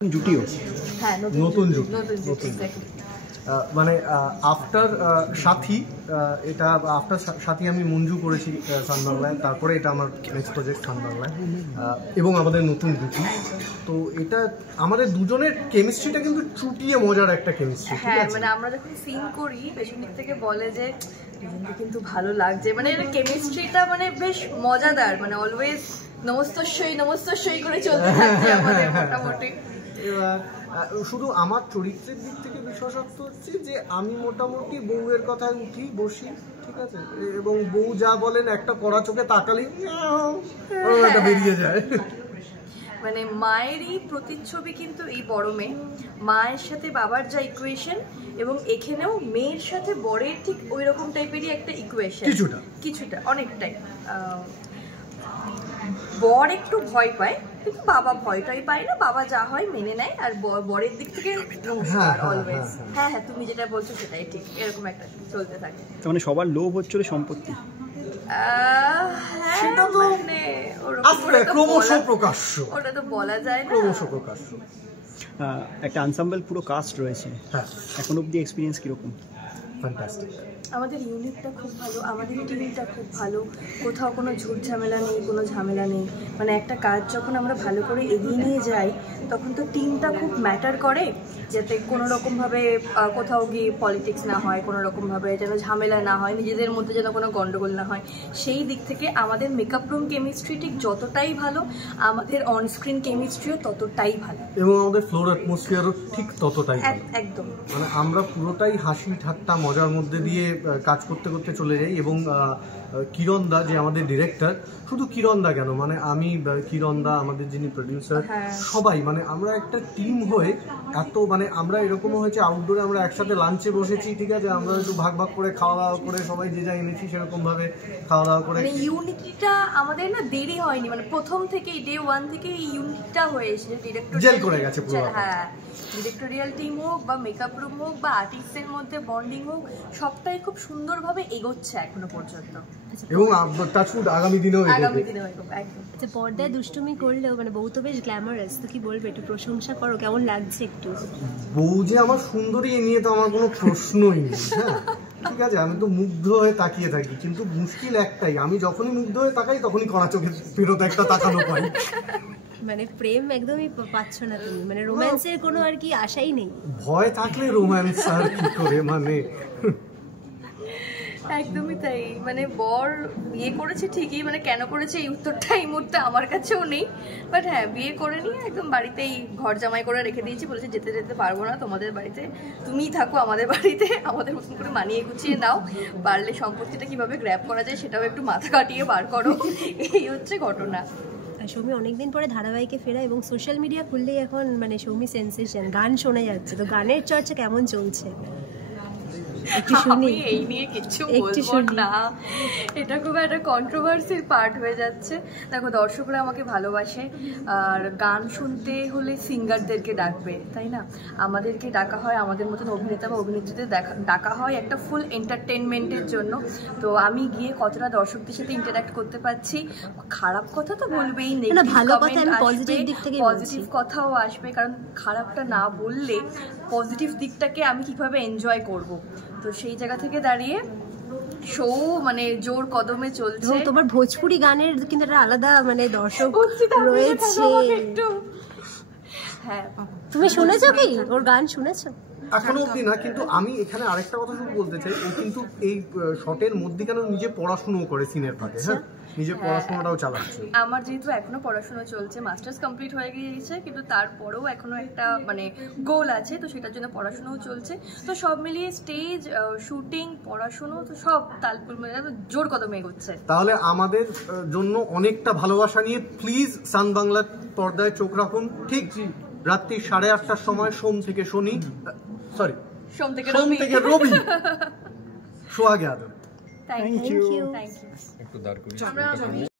জুটিও হ্যাঁ নতুন জুটি মানে আফটার সাথী, এটা আফটার সাথী আমি মঞ্জু করেছি সান বাংলায়, তারপরে এটা আমার নেক্সট প্রজেক্ট সান বাংলায় এবং আমাদের নতুন জুটি। তো এটা আমাদের দুজনের কেমিস্ট্রিটা কিন্তু চুটিয়ে মজার একটা কেমিস্ট্রি। হ্যাঁ মানে আমরা যখন সিন করি পেছন দিক থেকে বলে যে দুজনকে কিন্তু ভালো লাগছে, মানে এর কেমিস্ট্রিটা মানে বেশ মজাদার, মানে অলওয়েজ নমস্তস্যই করে চলতে থাকছে আমাদের মোটামুটি। এবার শুধু আমার চরিত্রের দিক থেকে বিশেষত্ব হচ্ছে যে আমি মোটামুটি বউয়ের কথায় উঠি বসি, ঠিক আছে, এবং বউ যা বলেন একটা কড়া চোখে তাকালেই এটা বেরিয়ে যায়। মানে মায়েরই প্রতিচ্ছবি কিন্তু এই বড় মেয়ে, মায়ের সাথে বাবার যা ইকুয়েশন এবং এখানেও মেয়ের সাথে বরের ঠিক ওই রকম টাইপেরই একটা ইকুয়েশন, কিছুটা অনেকটাই। বর একটু ভয় পায় কিন্তু বাবা ভয়টাই পায় না, বাবা যা হয় মেনে নেয়, আর বরের দিক থেকে নমস্কার অলওয়েজ। হ্যাঁ হ্যাঁ তুমি যেটা বলছো সেটাই ঠিক, এরকম একটা চলতে থাকে। মানে সবার লোভ হচ্ছিল সম্পত্তি, ক্রমশ প্রকাশ্য, ওটা তো বলা যায় না, ক্রমশ প্রকাশ্য। একটা আনসাম্বল পুরো কাস্ট রয়েছে, এখন অব্দি এক্সপিরিয়েন্স কিরকম? ফ্যান্টাস্টিক। আমাদের ইউনিটটা খুব ভালো, আমাদের টিমটা খুব ভালো, কোথাও কোনো ঝুট ঝামেলা নেই, কোনো ঝামেলা নেই। মানে একটা কাজ যখন আমরা ভালো করে এগিয়ে নিয়ে যাই তখন তো টিমটা খুব ম্যাটার করে, যাতে কোনো রকমভাবে কোথাও গিয়ে পলিটিক্স না হয়, কোনো রকমভাবে যেন ঝামেলা না হয়, নিজেদের মধ্যে যেন কোনো গন্ডগোল না হয়। সেই দিক থেকে আমাদের মেকআপ রুম কেমিস্ট্রি ঠিক যতটাই ভালো, আমাদের অনস্ক্রিন কেমিস্ট্রিও ততটাই ভালো, এবং আমাদের ফ্লোর অ্যাটমসফিয়ারও ঠিক ততটাই ভালো। একদম মানে আমরা পুরোটাই হাসি ঠাট্টা মজার মধ্যে দিয়ে কাজ করতে করতে চলে যাই। এবং কিরণ দা যে আমাদের ডিরেক্টর, শুধু কিরণ দা কেন, মানে আমি, কিরণ দা আমাদের যিনি প্রডিউসার, সবাই মানে আমরা একটা টিম হয়ে এত, মানে আমরা এরকমও হয়েছে আউটডোরে আমরা একসাথে লাঞ্চে বসেছি, ঠিক আছে, আমরা একটু ভাগ ভাগ করে খাওয়া দাওয়া করে সবাই যে যা এনেছি সেরকম ভাবে খাওয়া দাওয়া করে। মানে ইউনিটটা আমাদের না দেরি হয়নি, মানে প্রথম থেকেই ডে 1 থেকে এই ইউনিটটা হয়ে এসেছে, ডিরেক্টর জেল করে গেছে পুরো। হ্যাঁ ডিরেক্টোরিয়াল টিম হোক বা মেকআপ রুম হোক বা আর্টিস্টের মধ্যে বন্ডিং হোক, সবটাই খুব সুন্দরভাবে এগোচ্ছে এখনো পর্যন্ত, এবং আগামী দিনেও একদম। আচ্ছা, পর্দায় দুষ্টুমি করলেও মানে বউ তো বেশ গ্ল্যামারাস, তো কি বলবে, একটু প্রশংসা করো, কেমন লাগছে একটু? বউ যে আমার সুন্দরী এ নিয়ে তো আমার কোনো প্রশ্নই নেই। হ্যাঁ ঠিক আছে, আমি তো মুগ্ধ হয়ে তাকিয়ে থাকি, কিন্তু মুশকিল একটাই, আমি যখনই মুগ্ধ হয়ে তাকাই তখনই কড়া চোখে ফেরত একটা তাকানো পাই। মানে প্রেম একদমই পাচ্ছ না তুমি, মানে রোম্যান্সের কোনো আর কি আশাই নেই? ভয় থাকলে রোম্যান্স আর কি করে, মানে একদমই তাই। মানে বর বিয়ে করেছে ঠিকই, মানে কেন করেছে এই উত্তরটা এই মুহূর্তে আমার কাছেও নেই, বাট হ্যাঁ বিয়ে করে নিয়ে একদম বাড়িতেই ঘর জামাই করে রেখে দিয়েছি, বলেছে যেতে যেতে পারবো না তোমাদের বাড়িতে, তুমিই থাকো আমাদের বাড়িতে, আমাদের মতন করে মানিয়ে গুছিয়ে নাও, পারলে সম্পত্তিটা কিভাবে গ্র্যাব করা যায় সেটাও একটু মাথা কাটিয়ে বার করো, এই হচ্ছে ঘটনা। সৌমি অনেকদিন পরে ধারাবাহিকে ফেরা, এবং সোশ্যাল মিডিয়া খুললেই এখন মানে সৌমি সেন্সেশন, গান শোনা যাচ্ছে, তো গানের চর্চা কেমন চলছে? আমি এই নিয়ে কিচ্ছু বলবো না, এটা খুব একটা কন্ট্রোভার্সির পার্ট হয়ে যাচ্ছে। দেখো দর্শকরা আমাকে ভালোবাসে, আর গান শুনতে হলে সিঙ্গারদেরকে ডাকবে, তাই না? আমাদেরকে ডাকা হয়, আমাদের মতন অভিনেতা বা অভিনেত্রীদের ডাকা হয় একটা ফুল এন্টারটেনমেন্টের জন্য। তো আমি গিয়ে কতটা দর্শকদের সাথে ইন্টারাক্ট করতে পারছি, খারাপ কথা তো বলবেই, পজিটিভ কথাও আসবে, কারণ খারাপটা না বললে পজিটিভ দিকটাকে আমি কিভাবে এনজয় করব। তো সেই জায়গা থেকে দাঁড়িয়ে শো মানে জোর কদমে চলছে। তোমার ভোজপুরি গানের কিন্তু একটা আলাদা মানে দর্শক রয়েছে, হ্যাঁ তুমি শুনেছো কি ওর গান? শুনেছো? এখনো অব্দি না, কিন্তু আমি এখানে আরেকটা কথা শুধু বলতে চাই, ও কিন্তু এই শটের মধ্যেখানে নিজে পড়াশুনো করে সিনের ফাঁকে, হ্যাঁ নিজে পড়াশোনাটাও চালাচ্ছে। আমার যেহেতু এখনো পড়াশোনা চলছে, মাস্টার্স কমপ্লিট হয়ে গিয়েছে, কিন্তু তারপরেও এখনো একটা মানে গোল আছে, তো সেটার জন্য পড়াশোনাও চলছে। তো সব মিলিয়ে স্টেজ, শুটিং, পড়াশোনা, তো সব তালপুল মিলে জোর কদমে এগোচ্ছে। তাহলে আমাদের জন্য অনেকটা ভালোবাসা নিয়ে প্লিজ সান বাংলার পর্দায় চোখ রাখুন, ঠিক রাত্রি 8:30টার সময়, সোম থেকে রবি সোহাগে আদম। Thank you. একটু দাঁড় করি।